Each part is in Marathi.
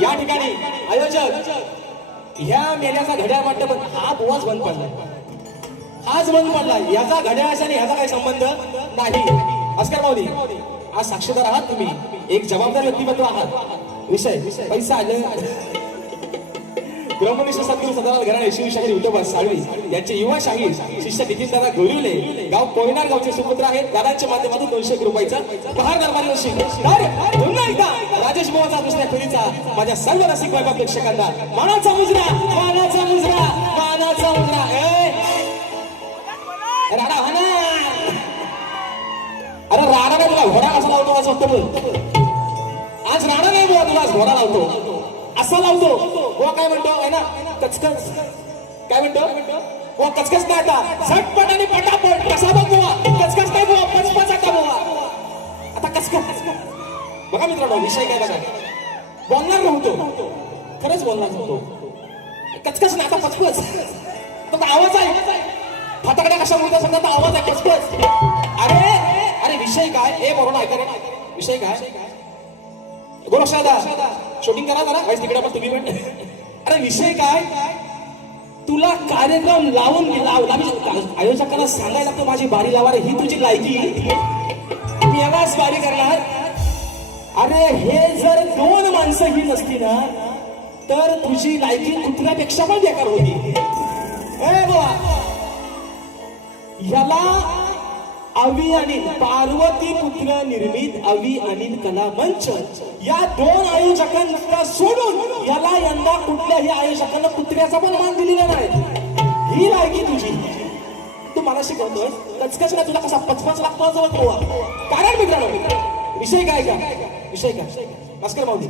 या ठिकाणी आयोजक ह्या मेल्याचा घड्याळ वाटतं पण हा बुवाच बंद पडलाय, हाच बंद पडलाय. याचा घड्याळाचा आणि ह्याचा काही संबंध नाही. अस्कर माऊली आज साक्षीदार आहात तुम्ही, एक जबाबदार व्यक्तिमत्व आहात. विषय पैसा आले ब्रह्मनिष्ठ सद्गुरू सदानंद घराणे शिवशाहीर विठोबा साळवी यांचे युवा शाहीर शिष्य नितीनदादा गोरिवले गाव कोयनार गावचे सुपुत्र आहेत. दादांच्या माध्यमातून 200 रुपयाचा बहार दरबारी वर्षी पुन्हा एकदा राजेश भावाचा दुसऱ्या फेरीचा माझ्या सर्व रसिक वैभव प्रेक्षकांना मानाचा मुजरा, मानाचा मुजरा, मानाचा मुजरा. राडा हा ना, अरे राडा नाही तुला घोडा कसा लावतो असं वाटतं. आज राडा नाही बुवा, तुला घोडा लावतो असा लावतो. बुवा काय म्हणतो आहे ना, कचकच काय म्हणतो बुवा, कचकच नाही आता झटपट आणि पटापट. कसा बघ बुवा, कचकच नाही बुवा, पचपच आता बुवा, आता कचकच. बघा मित्रांनो विषय काय बघा, बोलणार नव्हतो खरंच बोलणार नव्हतो. कचकच ना आता पचपच, तर आवाज आहे फटाकड्या कशा बोलता समजा आवाज आहे कचकच. अरे अरे विषय काय हे बरोबर ऐका रे, विषय काय गोरक्षदा शूटिंग करा जरा काहीच तिकडे पण तुम्ही पण. अरे विषय काय, तुला कार्यक्रम लावून आयोजकांना सांगायला लागतो माझी बारी लावा रे, ही तुझी लायकी, मी यालाच बारी करणार. अरे हे जर 2 माणसं ही नसती ना तर तुझी लायकी कुत्र्यापेक्षा पण बेकार होती. याला अवी अनिल पार्वती पुत्र निर्मित अवी अनिल कला मंच या 2 आयोजकांना सोडून याला यंदा कुठल्याही आयोजकांना कुत्र्याचा पण मान दिलेला नाही. ही लायकी तुझी, तू मला शिकवतोय कचकच ना तुला कसा पचपच लागतो असं. कारण मित्रांनो विषय काय का, विषय काय भास्कर माऊली,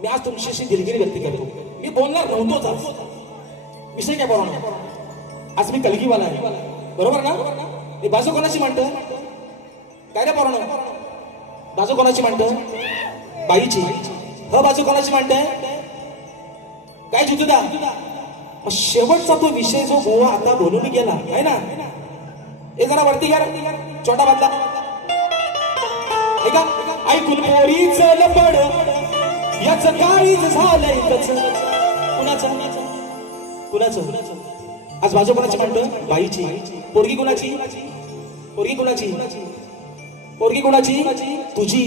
मी आज तुमच्याशी दिलगिरी व्यक्त करतो. मी बोलणार नव्हतोच आज. विषय काय बरोबर, आज मी कलगीवाला आहे बरोबर ना. बाजू कोणाची म्हणतं काय रे पोरांनो, बाजू कोणाची म्हणतं बाईची, ह बाजू कोणाची म्हणतं काय जुतुदा. मग शेवटचा तो विषय जो गोवा आता बोलून गेला आहे ना, हे जरा वरती घ्या छोटा बांधला ऐका. ऐकून पोरीच लपड याच काळीच झालंय कुणाचं कुणाचं. आज बाजू कोणाची म्हणतं बाईची, पोरगी कुणाची, पोरगी कुणाची, पोरगी कुणाची तुझी.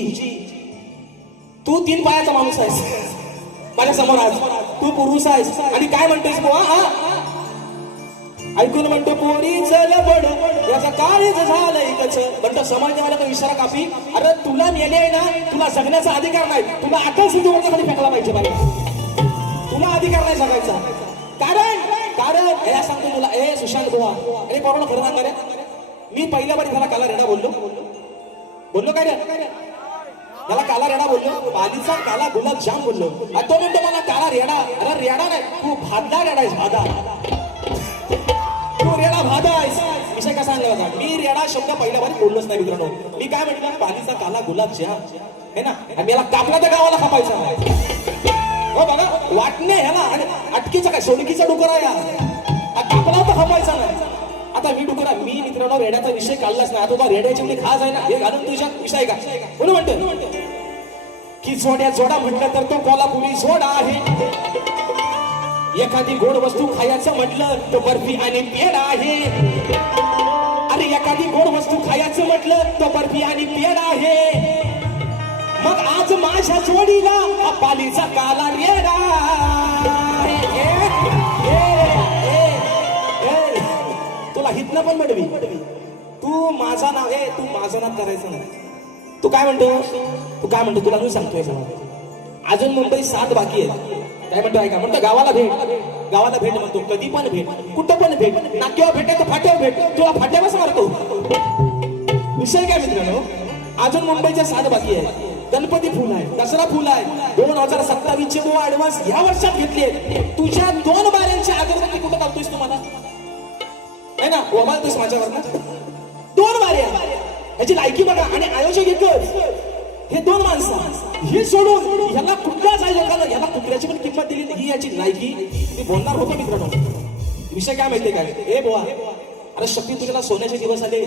तू 3 पायाचा माणूस आहेस माझ्या समोर, आज तू पुरुष आहेस आणि काय म्हणतोस बुवा. ऐकून म्हणतो पोरीच लबड याचा काळीच झालंय कच म्हणतो. समाज मला तो इशारा कापी, अरे तुला मेले आहे ना, तुला जगण्याचा अधिकार नाही, तुला अटल सिद्धीवरच्या खाली फेकला पाहिजे बाई, तुला अधिकार नाही जगायचा. कारण कारण हे सांगतो तुला ए सुशांत बुवा, अरे बरोबर खरं सांगा रे, मी पहिल्या बारी त्याला काला रेडा बोललो काय रे, त्याला काला रेडा बोललो, बालीचा काला गुलाबजाम बोललो. तो म्हणतो मला काळा रेडा. अरे रेडा नाही, तू भादा रेडा आहेस, भादा, तू रेडा भादा आहेस. विषय कसा सांगला होता, मी रेडा शब्द पहिल्या बारी बोललोच नाही मित्रांनो. मी काय म्हटलं, बालीचा काला गुलाबजाम है ना, आणि याला कापला तर गावाला खपायचा नाही. हो बघा वाटणे ह्याला आणि अटकीचा काय सोडकीचा डुकरा या कापला तर खपायचा नाही. आता मी डुकरा, मी मित्रांनो रेड्याचा विषय काढलाच नाही. आता रेड्याची म्हणजे खास आहे ना, हे घालून तुझ्या विषय का म्हणून म्हणतो की जोड्या जोडा म्हटलं तर तो कोल्हापुरी जोडा आहे. एखादी गोड वस्तू खायचं म्हटलं तो बर्फी आणि पेढा आहे. अरे एखादी गोड वस्तू खायचं म्हटलं तो बर्फी आणि पेढा आहे. मग आज माझ्या जोडीला पालीचा काला रेडा. तुला हितनं पण म्हणवी, तू माझा नाव आहे, तू माझं नाव करायचं नाही. तू काय म्हणतो, तू काय म्हणतो तुला मी सांगतोय. अजून मुंबई 7 बाकी आहे. काय म्हणतो ऐका, म्हणतो गावाला भेट, गावाला भेट म्हणतो, कधी पण भेट, कुठं पण भेट, नाक्यावर भेट तर फाट्यावर भेट, तुला फाट्यावरच मारतो. विषय काय मित्रांनो, अजून मुंबईच्या 7 बाकी आहे. गणपती फुल आहे, दसरा फुल आहे, 2027 चे ऍडव्हान्स या वर्षात घेतले. तुझ्या 2 बाऱ्यांच्या अगरबत्ती कुठं लावतोयस तुम्हाला आहे ना, ओवाळतोस माझ्यावर ना. 2 बाऱ्या, याची लायकी बघा. आणि आयोजक एकच, हे 2 माणसं, हे सोडून ह्याला कुठल्याच आयोजकाला ह्याला कुठल्याची पण किंमत दिली ही याची लायकी. मी बोलणार होतो मित्रांनो. विषय काय माहितीये काय, हे बोवा, अरे शक्ती तुझ्याला सोन्याचे दिवस आले.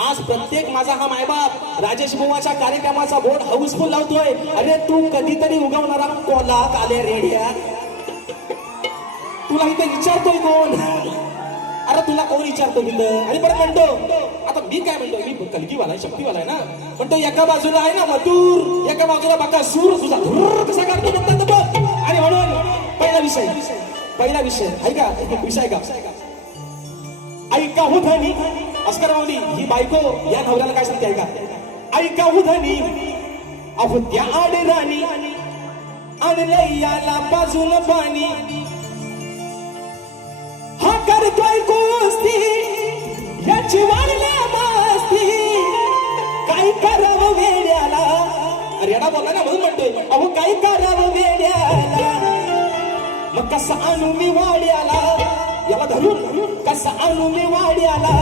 आज प्रत्येक माझा हा मायबाप राजेश बुवाच्या कार्यक्रमाचा बोर्ड हाऊसफुल लावतोय. अरे तू कधीतरी उगवणारा कोला काल्या रेड्या, तुला इथं विचारतोय कोण? अरे तुला कोण विचारतो इथं? आणि परत म्हणतो, आता मी काय म्हणतो, मी कलगीवाला आहे, शक्तीवाला आहे ना. म्हणतो एका बाजूला आहे ना मथुर, एका बाजूला बाका सूर, तुझा कसा काढतो बघतात बघ. आणि म्हणून पहिला विषय ऐका, विषय का ऐका हो धनी, अस्कर माऊली ही बायको या नवऱ्याला काय सांगते ऐका. ऐका हो धनी, अहो त्या आडे राणी आणलंय याला बाजून पाणी, हा करतोय कुस्ती याची वाढल्या मस्ती, काय करावं वेड्याला. अरे याला बोला ना, म्हणून म्हणतोय अहो काय करावं वेड्याला. मग कसा आणू मी वाड्याला, याला धरून कसा आणू मी वाड्याला,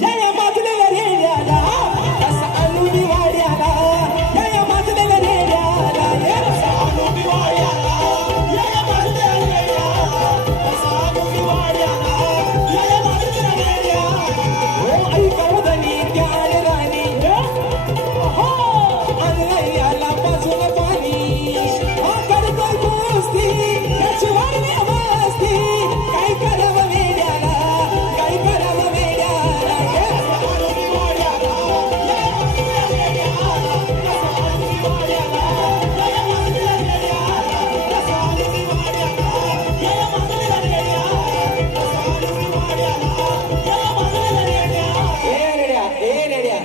या माजलेल्या रेड्याला, कसा आणू मी वाड्याला, या माजलेल्या रेड्याला, कसा आणू मी वाड्याला, या माजलेल्या रेड्याला, कसा आणू मी वाड्याला, या माजलेल्या रेड्याला. हो ऐका उधनी त्या राणी, हो आणलंय याला बाजूला पाणी, हा करतोय कुस्ती याची वाढली मस्ती, काय करावं वेड्याला, काय करावं वेड्याला.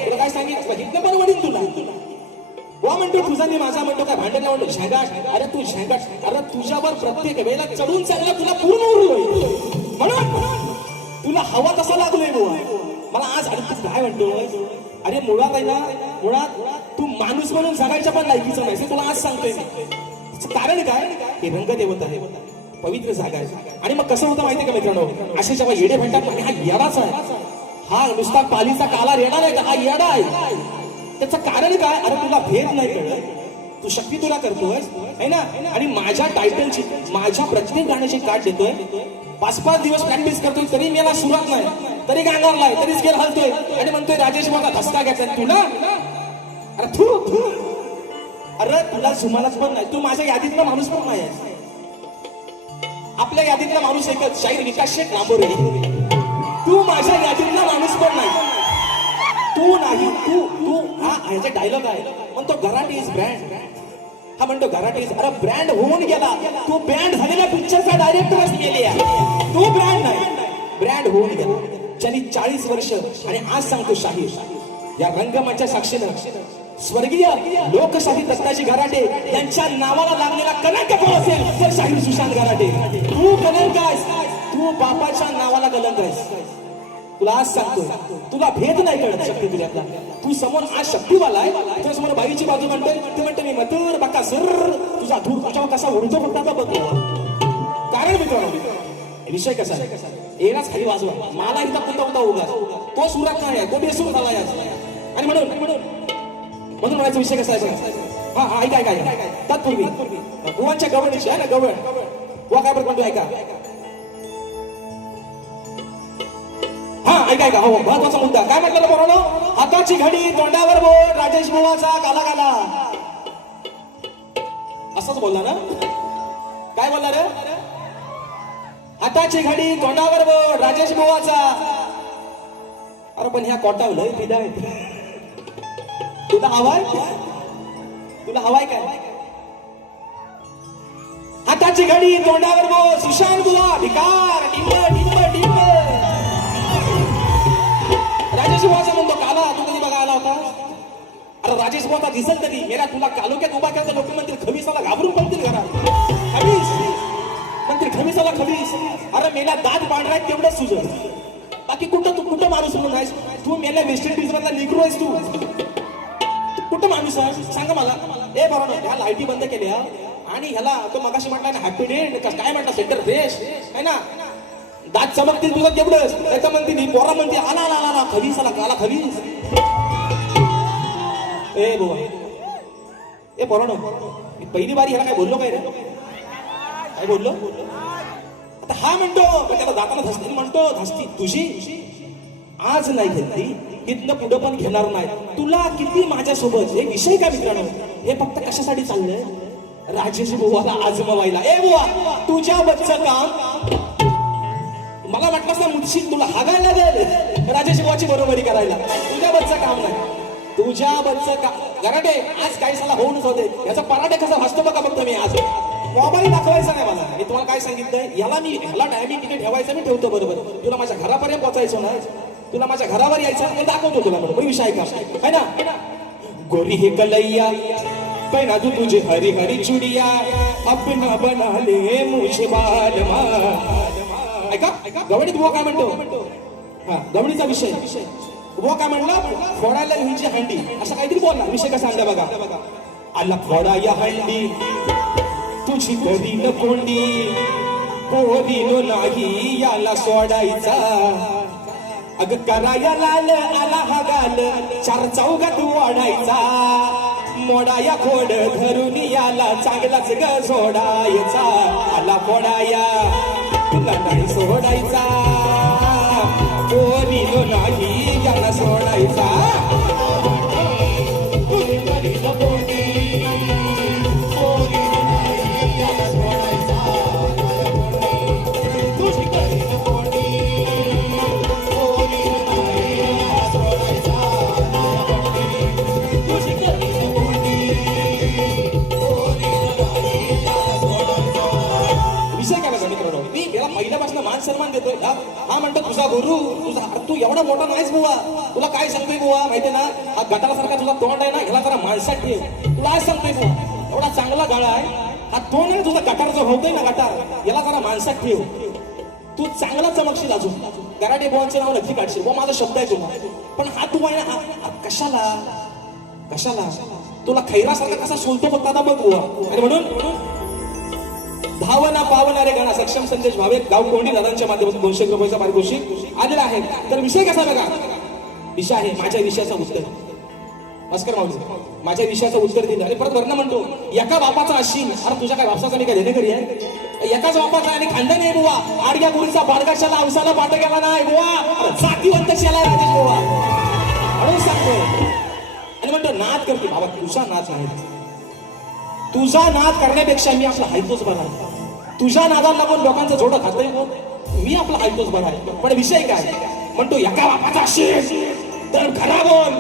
तुला काय सांगितलं इथनं पण वडील तुला म्हणतो तुझा मी माझा म्हणतो काय भांडण म्हणतो झंगाट. अरे तू झंगाट, अरे तुझ्यावर प्रत्येक वेळेला चढून चालला तुला पूर्ण उरलोय. म्हणून तुला हवा तसा लागलोय बुवा मला आज. अरे तू काय म्हणतो, अरे मुळात आहे ना, मुळात तू माणूस म्हणून जगायच्या पण लायकीचं नाही, तुला आज सांगतोय मी. कारण काय, हे रंगदेवत आहे, पवित्र जागा आहे. आणि मग कसं होतं माहितीये का मित्रांनो, असे जेव्हा येडे म्हणतात हा येडाच आहे, हा नुसता पालीचा काला रेडा नाही, हा येडा आहे. त्याचं कारण काय, अरे तुला भेद नाही कळलं, तू शक्ती तुला करतोय है ना. आणि माझ्या टायटलची, माझ्या प्रत्येक गाण्याची काट देतोय. 5-5 दिवस प्रॅक्टिस करतोय तरी मला सुरुवात नाही, तरी गांगारलाय, तरी स्केल हलतोय. आणि म्हणतोय राजेश मला धसका घ्यायचा तुला. अरे तू अरे तुला जुमालाच पण नाही, तू माझ्या यादीतला माणूस पण नाही. आपल्या यादीतला माणूस एकच, शाहीर विकास शेठ लांबोरे. तू माझ्या यादीतला माणूस पण नाही, तू नाही. तू हा ह्याचा डायलॉग आहे, म्हणतो गराटे इज ब्रँड. हा म्हणतो गराटे इज, अरे ब्रँड होऊन गेला, तू ब्रँड झालेल्या पिक्चरचा डायरेक्टरच गेली आहे. तू ब्रँड नाही, ब्रँड होऊन गेला. ज्यांनी 40 वर्ष आणि आज सांगतो शाहीर या रंगमाच्या साक्षीनं स्वर्गीय लोकशाही दत्ताजी गराटे यांच्या नावाला लागलेला कलंक कोण असेल तर शाहीर सुशांत गराटे. तू कलंक आहेस, तू बापाच्या नावाला कलंक आहेस. तुला आज सांगतोय, तुला भेद नाही कळत शक्ती तुझ्यातला. तू समोर आज शक्तीवाला आहे, तुझ्या समोर बाईची बाजू म्हणतोय, तू म्हणतो मी मथुर बाका सर, तुझा धूर तुझ्यावर कसा उडतो फक्त बघतो. कारण मित्रांनो विषय कसा आहे, येणाच खाली वाजवा, मला इथं कोणता होता उगा तो सुरात नाही, तो बेसूर झाला. आणि म्हणून म्हणायचा विषय कसा आहे, हा ऐका ऐका तत्पूर्वी बुवांच्या गवळीची आहे ना, गवळ बुवा काय म्हणतो ऐका. हा ऐका ऐका, हो महत्वाचा मुद्दा काय म्हटलं बरोबर, हाताची घडी तोंडावर बोट, राजेश बुवाचा काला काला. असंच बोलला ना, काय बोलला रे, हाताची घडी तोंडावर बोट, राजेश बुवाचा. अरे पण ह्या कोटावलं पिदा आहे, तुला हवाय, तुला हवाय काय. हाताची घडी तोंडावर बोट, सुशांत बुवा भिकार, डिंब डिंब डिंब. राजेश बुवाचा म्हणतो काला, तू कधी बघायला होता. अरे राजेश बुवा दिसल कधी, मेरा तुला कालोक्यात उभा केला तर लोक म्हणतील खवीसाला मेला दात पांढरा आहे तेवढंच तुझं. बाकी कुठं तू कुठं माणूस म्हणून आहेस तू? मेल्या वेस्ट इंडिज मधला निग्रो आहेस तू. कुठं माणूस आहे सांगा मला. ए बरोबर ह्या लाईटी बंद केल्या आणि ह्याला तो मगाशी म्हटला ना हॅपी डे काय म्हटला सेंटर फ्रेश आहे ना. दात चमकतील तुझं तेवढंच. त्याचं म्हणते नी पोरा म्हणते आला आला आला खवीस आला खवीस. ए बोवा ए पोरानो पहिली बारी ह्याला काय बोललो काय रे? काय बोललो? आता हा म्हणतो त्याला दाताला धसती म्हणतो धसती तुझी आज नाही घेतली इथनं पुढं पण घेणार नाही. तुला किती माझ्यासोबत हे विषय का मित्रांनो? हे फक्त कशासाठी चाललंय? राजेश बुवाला आजमवायला. ए बुवा तुझ्या बच्चं काम मला म्हटलं ना मुदशील तुला हागायला लागेल राजेश बुवाची बरोबरी करायला. तुझ्या बच्चं काम नाही. तुझ्या बच्चं काम गराटे आज काही साला होऊनच होते. याचा पराठे कसा भासतो बघा फक्त मी आज. मोबाईल दाखवायचा नाही मला. मी तुम्हाला काय सांगितलंय ह्याला टायमिंग तिथे ठेवायचं मी ठेवतो बरोबर. तुला माझ्या घरापर्यंत पोहोचायचो ना. तुला माझ्या घरावर यायचं मी दाखवतो तुला बरोबर. विषय का है ना. गोरी हे कलैया पहना तू तुझे हरी हरी चुडिया अपना बना ले मुझे बालमा. ऐका गवडीत बुवा काय म्हणतो. हा गवडीचा विषय बुवा काय म्हणला फोडायला हिंची हंडी असं काहीतरी बोलला. विषय कसा आणला बघा. आला फोडा या हंडी तुझी तरी न कोंडी पोरीनो नाही याला सोडायचा. अग कराया लाल आला हा गाल चार चौघात वाढायचा. मोडाया खोड धरून याला चांगलाच ग सोडायचा. आला फोडाया तुला नाही सोडायचा. पोरीनो नाही याला सोडायचा. पहिल्यापासून मान सन्मान देतोय. हा म्हणतो तुझा गुरु तू एवढा मोठा नाहीस बुवा. तुला काय सांगतोय बुवा माहितीये ना. हा गटारासारखा तुझा तोंड आहे ना ह्याला जरा माणसात ठेव. तुला आज सांगतोय बुवा एवढा चांगला गाळा आहे हा तोंड आहे तुझा गटार जो होतोय ना गटार याला जरा माणसात ठेव. तू चांगला चमकशील अजून. गराडे बुवांचे नाव नक्की काढशील. बुवा माझा शब्द आहे तुला. पण हा तू आहे ना कशाला तुला खैरासारखा कसा सोलतो फक्त आता बघ बुवा. आणि म्हणून भावना पावणारे गाणं सक्षम संदेश भावे गाव कोंडी दादांच्या माध्यमातून 200 रुपयाचा पारितोषिक आलेला आहे. तर विषय कसा बघा. विषय आहे माझ्या विषयाचं उत्तर. नमस्कार माऊली माझ्या विषयाचं उत्तर दिलं. आणि परत वर्ण म्हणतो एका बापाचा अशील. अरे तुझ्या काय बापसाचा मी काय देणेकरी आहे. एकाच बापाचा आणि खांदा नाही बुवा. आडग्या गुरुचा बाळगाशाला औसाला पाठ गेला नाही बुवा. जातीवंत शेला राजेश बुवा म्हणून सांगतो. आणि म्हणतो नाद करते बाबा तुझा नाद नाही. तुझा नाद करण्यापेक्षा मी आपला हायतोच बरा आहे. तुझ्या नादाला लागून लोकांचं जोडं खातोय मी आपला हायतोच बरा आहे. पण विषय काय म्हणतो एका बापाचा असेल तर खरा बोल.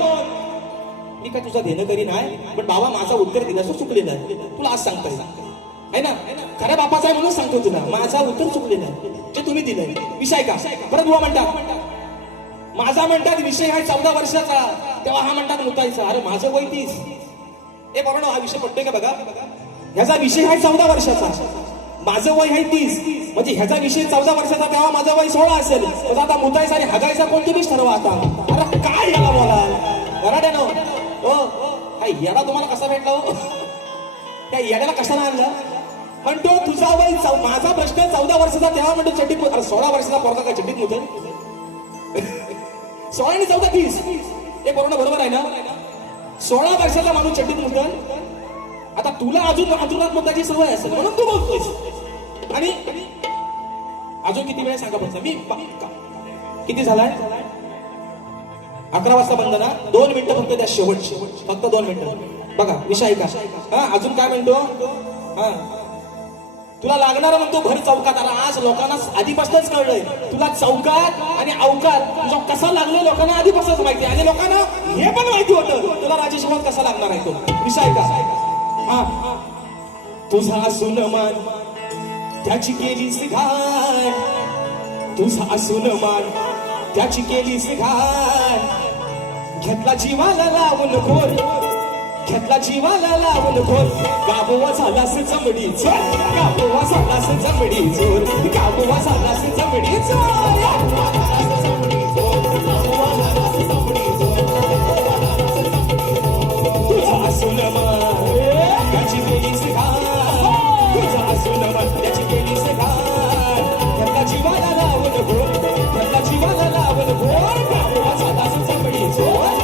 मी काय तुझा देणं करी नाही. पण बाबा माझा उत्तर दिलं चुकलेलं आहे. तुला आज सांगतोय है ना. खऱ्या बापाचा आहे म्हणून सांगतो तुला माझा उत्तर चुकलेलं आहे जे तुम्ही दिलंय. विषय का परत बुवा म्हणतात माझा म्हणतात विषय आहे 14 वर्षाचा. तेव्हा हा म्हणतात मुतायचा. अरे माझं वय 30. हे बरोबर हा विषय पडतोय का बघा. ह्याचा विषय आहे 14 वर्षाचा. माझं वय आहे 30. म्हणजे ह्याचा विषय 14 वर्षाचा तेव्हा माझं वय 16 असेल. तर आता मुतायचा आणि हगायचा कोण तुम्हीच ठरवा आता. अरे काय याला बोला गराड्यानो. हो काय याला तुम्हाला कसा भेटला हो. त्या येड्याला कशाला आणलं. म्हणतो तुझा वय माझा प्रश्न 14 वर्षाचा तेव्हा म्हणतो चड्डीत. अरे 16 वर्षाचा पोरगा काय चड्डीत मुतल. 16 आणि 14 30 हे बरोबर आहे ना. 16 वर्षाचा माणूस चड्डीत मुतल. आता तुला अजून अंतरुणात मुताची सवय असेल म्हणून तू बोलतोयस. आणि अजून किती वेळ सांगा फक्त. मी किती झालाय 11 वाजता बंद ना. 2 मिनिटं फक्त त्या शेवट फक्त 2 मिनिटं बघा. विषय का हा अजून काय म्हणतो. हा तुला लागणार म्हणतो भर चौकात. आज लोकांना आधीपासूनच कळलंय तुला चौकात आणि अवकात तुझा कसा लागलं लोकांना आधीपासूनच माहिती. आणि लोकांना हे पण माहिती होतं तुला राजेश बुवा कसा लागणार आहे तो. विषय का हा तुझा असून मान त्याची केलीस घाण. तुझा असून मान त्याची केलीस घाण. घेतला जीवाला लावून खोल. घेतला जीवाला लावून खोल. गाबवा झालास चमडी चोर गाबवा झालास चमडी चोर गाबवा झालास चमडी तुझा असून त्याची केलीस घाण तुझा असून त्याची केलीस घाण त्याला जीवाला लावून घोर त्याला जीवाला लावून घोर गाबवा झालास चमडी चोर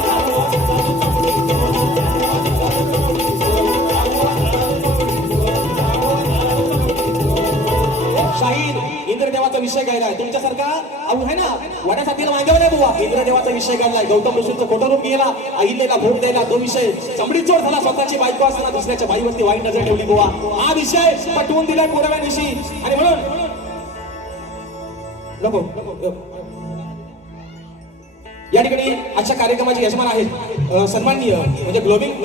शाहीर इंद्रदेवाचा विषय गायलाय तुमच्यासारखा आहे ना वड्यासाठी मागेवा नाही बुवा इंद्रदेवाचा विषय गायलाय गौतम ऋषींचा खोटा रूप गेला अहिल्याला भोग द्यायला तो विषय चमडी चोर झाला स्वतःची बायको असताना दुसऱ्याच्या बाईवरती वाईट नजर ठेवली बुवा हा विषय पटवून दिलाय पोराव्यानिशी आणि म्हणून नको या ठिकाणी आजच्या कार्यक्रमाचे यजमान आहेत सन्माननीय म्हणजे ग्लोबिंग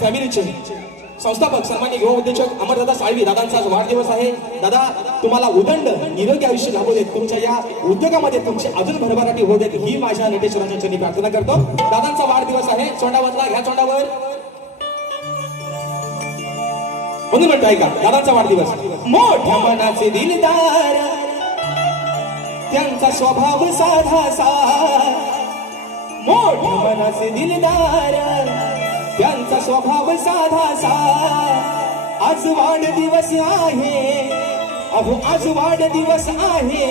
फॅमिलीचे संस्थापक सन्माननीय युवा उद्योजक अमरदादा साळवी दादांचा आज वाढदिवस आहे दादा तुम्हाला उदंड निरोगी आयुष्य लाभू देत तुमच्या या उद्योगामध्ये तुमची अजून भरभराटी होऊ देत ही माझ्या नटेश्वरांच्या चरणी प्रार्थना करतो दादांचा वाढदिवस आहे चोंडावरला घ्या चोंडावर म्हणून म्हणतो ऐका दादांचा वाढदिवस मोठ्या मनाचे दिलदार त्यांचा स्वभाव साधासा मोठ्या मनाचे दिलदार त्यांचा स्वभाव साधासा आज वाढदिवस आहे अहो आज वाढदिवस आहे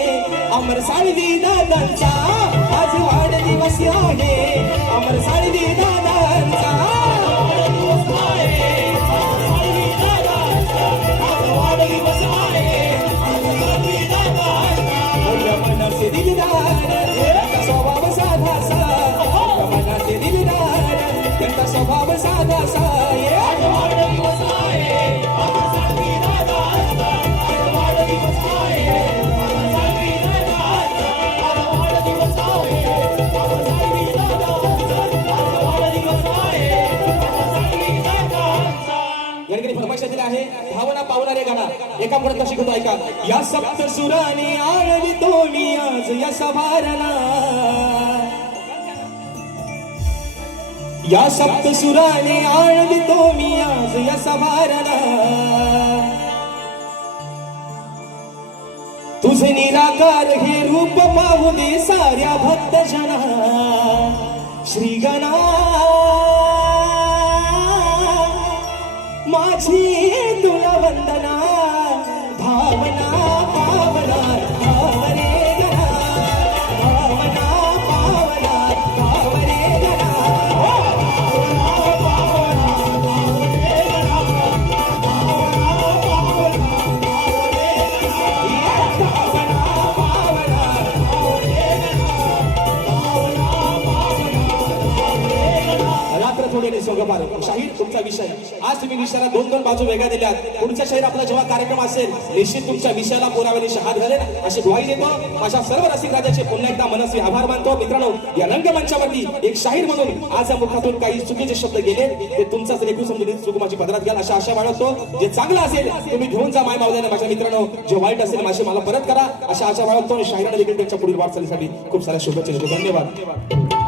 अमर साळवी दादांचा आज वाढदिवस आहे अमर साळवी दादांचा वाढदिवस आहे साळवी दादांचा आज वाढदिवस आहे अमर साळवी दादांचा मोठ्या मनाचे दिलदार त्यांचा स्वभाव साधासा मोठ्या मनाचे दिलदार त्यांचा स्वभाव साधासा आज वाढदिवस आहे अमर साळवी दादांचा आज वाढदिवस आहे अमर साळवी दादांचा आज वाढदिवस आहे अमर साळवी दादांचा आज वाढदिवस आहे अमर साळवी दादांचा या ठिकाणी फरमाईश दिली आहे भावना पावणारे गाणं एका परत शिकवतो ऐका या सप्त सुराने आळवितो मी आज या सभारना या सप्त सुराने आळवितो मी आज या सभारना तुझे निराकार हे रूप पाहू दे साऱ्या भक्तजना श्रीगणा माझी तुला वंदना भावना पावना भावरे गणा भावना पावना भावरे गणा शाहीर तुमचा विषय आज तुम्ही विषयाला दोन दोन बाजू वेगळ्या दिल्यात पुढच्या शाहीर आपला जेव्हा कार्यक्रम असेल निश्चित तुमच्या विषयाला पोरावेली शहाद घालेल अशी ग्वाही देतो माझ्या सर्व रसिक राजाचे पुन्हा एकदा मनस्वी आभार मानतो मित्रांनो या रंगमंचावरती एक शाहीर म्हणून आज या मुखातून काही चुकीचे शब्द गेले ते तुमचाच लेखू समजून चूक माझी पदरात घ्याल अशा आशा बाळगतो जे चांगलं असेल तुम्ही घेऊन जा माय मावल्याने माझ्या मित्रांनो जे वाईट असेल माझे मला परत करा अशा आशा बाळगतो आणि शाहिरांना देखील त्यांच्या पुढील वाटचालीसाठी खूप साऱ्या शुभेच्छा देतो धन्यवाद